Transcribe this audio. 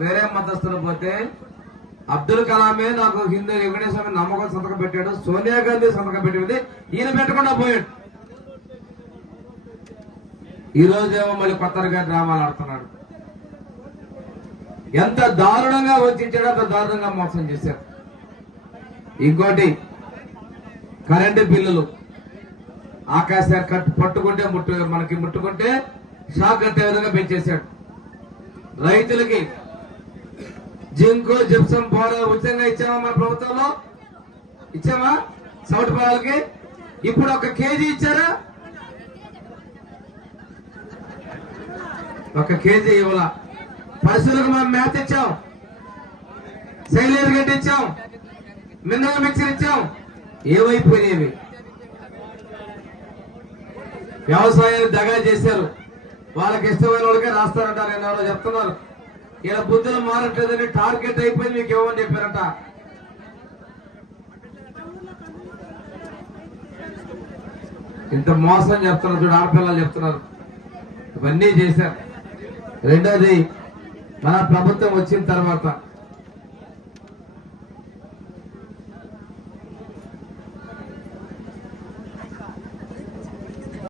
వేరే మతస్థులు పోతే అబ్దుల్ కలామే నాకు హిందూ వెంకటేశ్వర నమ్మకం సంతకం పెట్టాడు, సోనియా గాంధీ సంతకం పెట్టింది, ఈయన పెట్టకుండా పోయాడు. ఈ రోజేమో మళ్ళీ కొత్తగా డ్రామాలు ఆడుతున్నాడు. ఎంత దారుణంగా వంచాడో అంత దారుణంగా మోసం చేశారు. ఇంకోటి కరెంటు బిల్లులు ఆకాశాన్ని పట్టుకుంటే మనకి ముట్టుకుంటే షాక్ కట్టే విధంగా పెంచేశాడు. రైతులకి జింకు జిప్సం పౌడర్ ఉచితంగా ఇచ్చామా మన ప్రభుత్వంలో? ఇచ్చామా? సౌటి పొలాలకి ఇప్పుడు 1 కేజీ ఇచ్చారా? 1 కేజీ ఇవ్వాల. పశువులకు మనం మేత ఇచ్చాం, సైలేరు గడ్డి ఇచ్చాం, మినరల్ మిక్సర్ ఇచ్చాం. ఏవైపోయినవి? వ్యవసాయాన్ని దగా చేశారు. వాళ్ళకి ఇష్టమైన వాళ్ళకే రాస్తారంటారు. ఎవరో చెప్తున్నారు ఇలా బుద్ధులు మారట్లేదని, టార్గెట్ అయిపోయింది మీకు ఏమని చెప్పారట. ఇంత మోసం చెప్తున్నారు చూడు, ఆడపిల్లలు చెప్తున్నారు. ఇవన్నీ చేశారు. రెండోది మన ప్రభుత్వం వచ్చిన తర్వాత